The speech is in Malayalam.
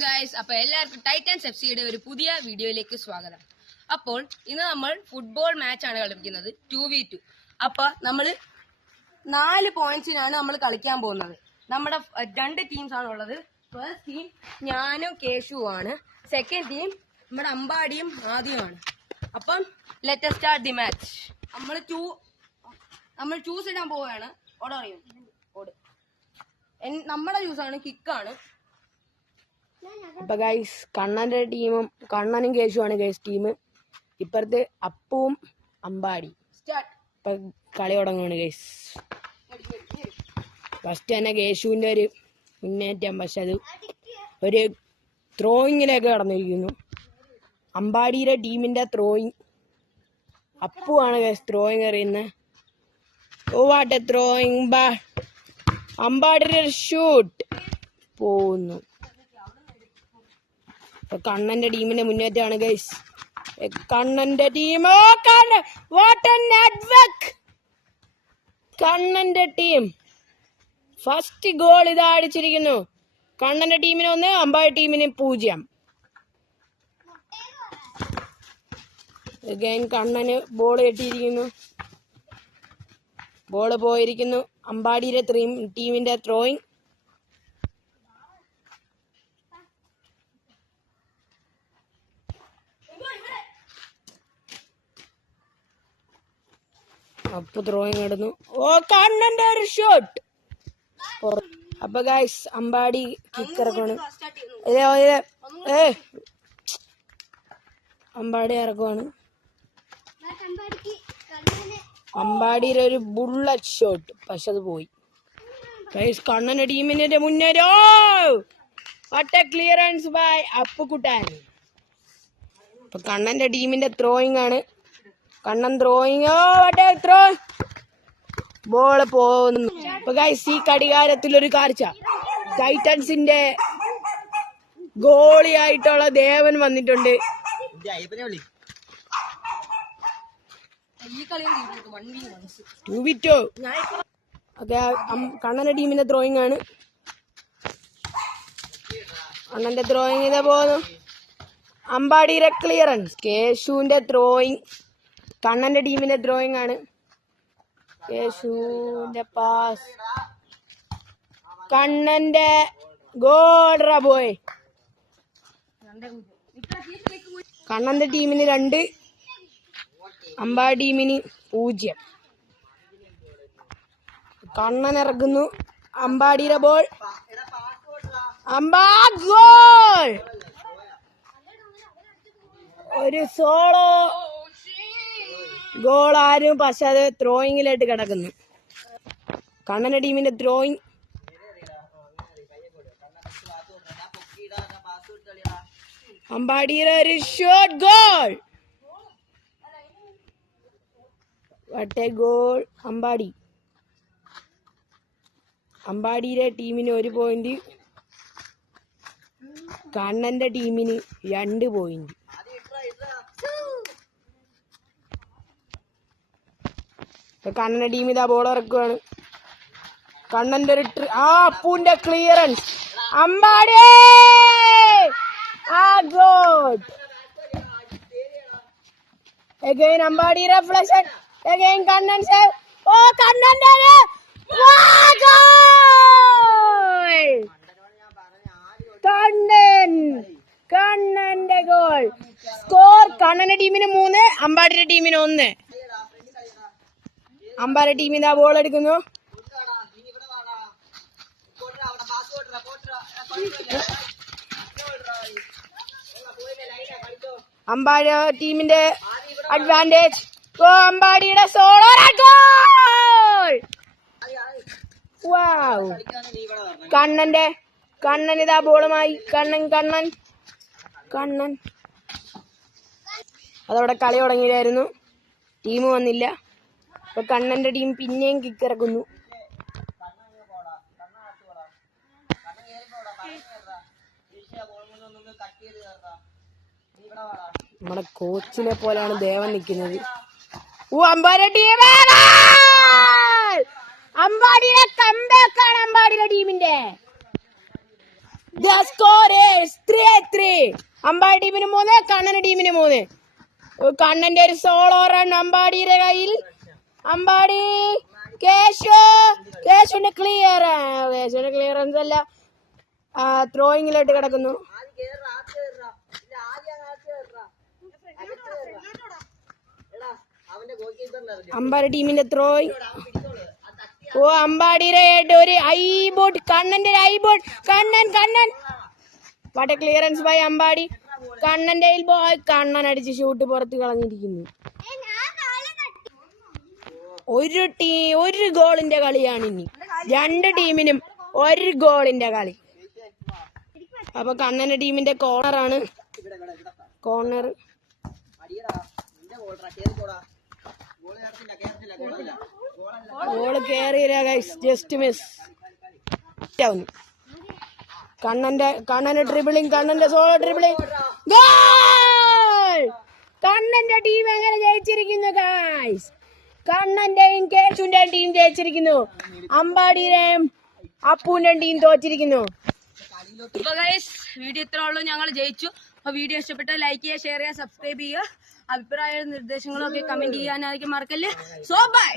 ഗൈസ്, അപ്പൊ എല്ലാവർക്കും ടൈറ്റൻസ് FC-യുടെ ഒരു പുതിയ വീഡിയോയിലേക്ക് സ്വാഗതം. അപ്പോൾ ഇന്ന് നമ്മൾ ഫുട്ബോൾ മാച്ച് ആണ് കളിക്കുന്നത് 2v2. അപ്പൊ നമ്മള് 4 പോയിന്റ്സിനാണ് നമ്മൾ കളിക്കാൻ പോകുന്നത്. നമ്മുടെ 2 ടീംസ് ആണുള്ളത്. ഫസ്റ്റ് ടീം ഞാനും കേശുവാണ്, സെക്കൻഡ് ടീം നമ്മുടെ അമ്പാടിയും ആദ്യമാണ്. അപ്പം let us start the match. നമ്മൾ ചൂസ് ഇടാൻ പോവുകയാണ്. ഓടറിയും ഓട്. നമ്മുടെ ചൂസാണ്, കിക്കാണ്. അപ്പൊ ഗൈസ്, കണ്ണനും കേശുവാണ് ഗൈസ് ടീം. ഇപ്പുറത്ത് അപ്പുവും അമ്പാടി. ഇപ്പൊ കളി തുടങ്ങുകയാണ് ഗൈസ്. ഫസ്റ്റ് തന്നെ കേശുവിന്റെ ഒരു മുന്നേറ്റം, പക്ഷെ അത് ഒരു ത്രോയിങ്ങിലേക്ക് കടന്നിരിക്കുന്നു. അമ്പാടിയുടെ ടീമിന്റെ ത്രോയിങ്, അപ്പുവാണ് ഗൈസ് ത്രോയിങ് എറിയുന്നത്. Oh what a throwing ball. അമ്പാടിയുടെ ഒരു ഷൂട്ട് പോകുന്നു. കണ്ണന്റെ ടീമിന്റെ മുന്നേറ്റമാണ് ഗൈസ്. കണ്ണന്റെ ടീം, കണ്ണന്റെ ടീം ഫസ്റ്റ് ഗോൾ ഇതാ അടിച്ചിരിക്കുന്നു. കണ്ണന്റെ ടീമിന് 1, അമ്പാടി ടീമിന് 0. കണ്ണന് ബോൾ കെട്ടിയിരിക്കുന്നു, ബോള് പോയിരിക്കുന്നു. അമ്പാടിയുടെ ടീമിന്റെ ത്രോയിങ്. അപ്പൊ ത്രോയിങ് ഇടുന്നു. ഓ, കണ്ണന്റെ ഒരു ഷോട്ട്. അപ്പൊ ഗൈസ്, അമ്പാടി കിക്ക് ഇറക്കുവാണ്. അമ്പാടി ഇറക്കുവാണ്. അമ്പാടിയുടെ ഒരു ബുള്ളറ്റ് ഷോട്ട്, പക്ഷെ അത് പോയി. ഗൈസ്, കണ്ണന്റെ ടീമിന്റെ മുന്നേറ്റം. What a clearance by Appukuttan. അപ്പൊ കണ്ണന്റെ ടീമിന്റെ ത്രോയിങ് ആണ്. കണ്ണൻ ത്രോയിങ്, ത്രോ, ബോള് പോകുന്നു. അപ്പൊ ഗൈസ്, ഈ കടികാരത്തിലൊരു കാഴ്ച. ടൈറ്റൻസിന്റെ ഗോളിയായിട്ടുള്ള ദേവൻ വന്നിട്ടുണ്ട്. കണ്ണന്റെ ടീമിന്റെ ത്രോയിങ് ആണ്. കണ്ണന്റെ ത്രോയിങ് ഇതേ പോകുന്നു. അമ്പാടിയുടെ ക്ലിയറൻസ്. കേശുവിന്റെ ത്രോയിങ്. കണ്ണന്റെ ടീമിന്റെ ത്രോയിങ് ആണ്. കേശുവിന്റെ പാസ്. കണ്ണന്റെ ഗോൾ ബോയ്. കണ്ണന്റെ ടീമിന് 2, അമ്പാടി ടീമിന് 0. കണ്ണൻ ഇറക്കുന്നു. അമ്പാടിയുടെ ബോൾ. ഗോൾ. ഒരു സോളോ ഗോൾ ആരും, പക്ഷെ അത് ത്രോയിങ്ങിലായിട്ട് കിടക്കുന്നു. കണ്ണന്റെ ടീമിന്റെ ത്രോയിങ്. അമ്പാടിയുടെ ഒരു ഷോട്ട്, ഗോൾ. വട്ടെ ഗോൾ. അമ്പാടിയുടെ ടീമിന് 1 പോയിന്റ്, കണ്ണന്റെ ടീമിന് 2 പോയിന്റ്. കണ്ണന്റെ ടീം ഇതാ ബോൾ ഇറക്കുവാണ്. കണ്ണന്റെ ഒരു അപ്പുവിന്റെ clearance. Ambadi Ambadi reflection. Kannan save. ഓ, കണ്ണന്റെ കണ്ണന്റെ ഗോൾ. സ്കോർ കണ്ണന്റെ ടീമിന് 3, അമ്പാടിയുടെ ടീമിന് 1. അമ്പാടി ടീം ഇതാ ബോൾ എടുക്കുന്നു. അമ്പാടി ടീമിന്റെ അഡ്വാൻറ്റേജ്. അമ്പാടിയുടെ സോളോ ഗോൾ. വാവ്. കണ്ണൻ ഇതാ ബോളുമായി. കണ്ണൻ അതവിടെ കളി തുടങ്ങിയായിരുന്നു. ടീം വന്നില്ല. അപ്പൊ കണ്ണന്റെ ടീം പിന്നെയും കിക്ക് ഇറക്കുന്നു. നമ്മുടെ കോച്ചിനെ പോലെയാണ് ദേവൻ നിൽക്കുന്നത്. അമ്പാടി ടീം, അമ്പാടിയുടെ കംബാക്കാണ് അമ്പാടിയുടെ ടീമിന്റെ. The score is 3-3. അമ്പാടി ടീമിന് 3, കണ്ണൻ ടീമിന് 3. കണ്ണന്റെ ഒരു സോളോ റൺ അമ്പാടിയുടെ കയ്യിൽ. അമ്പാടി കേശുവിന്റെ ക്ലിയറൻസ് അല്ല, ത്രോയിങ്ങിലോട്ട് കിടക്കുന്നു. അമ്പാടി ടീമിന്റെ ത്രോയിങ്. ഓ അമ്പാടിയുടെ ഒരു ഐബോട്ട്, കണ്ണന്റെ ഒരു ഐബോട്ട്. Kannan what a clearance by Ambadi. കണ്ണന്റെ ബോയ്, കണ്ണൻ അടിച്ച് ഷൂട്ട് പുറത്ത് കളഞ്ഞിരിക്കുന്നു. ഒരു ഗോളിന്റെ കളിയാണ് ഇനി. 2 ടീമിനും 1 ഗോളിന്റെ കളി. അപ്പൊ കണ്ണന്റെ ടീമിന്റെ കോർണറാണ്. കോർണർ ഗോള് കേറിയില്ല ഗൈസ്, ജസ്റ്റ് മിസ് ആവുന്നു. കണ്ണന്റെ ട്രിബിളിങ്, കണ്ണന്റെ സോളോ ട്രിബിളിങ്. കണ്ണന്റെ ടീം എങ്ങനെ ജയിച്ചിരിക്കുന്നു ഗൈസ്? കണ്ണന്റെയും കേശുവിന്റെയും ടീം ജയിച്ചിരിക്കുന്നു. അമ്പാടിയുടെയും അപ്പുവിന്റെയും ടീം തോറ്റിരിക്കുന്നു. അപ്പൊ ഗൈസ് വീഡിയോ ഇത്ര ഉള്ളൂ. ഞങ്ങൾ ജയിച്ചു. അപ്പൊ വീഡിയോ ഇഷ്ടപ്പെട്ടാൽ ലൈക്ക് ചെയ്യുക, ഷെയർ ചെയ്യുക, സബ്സ്ക്രൈബ് ചെയ്യുക. അഭിപ്രായങ്ങളും നിർദ്ദേശങ്ങളും ഒക്കെ കമന്റ് ചെയ്യാനായിരിക്കും മറക്കല്ലേ. So by.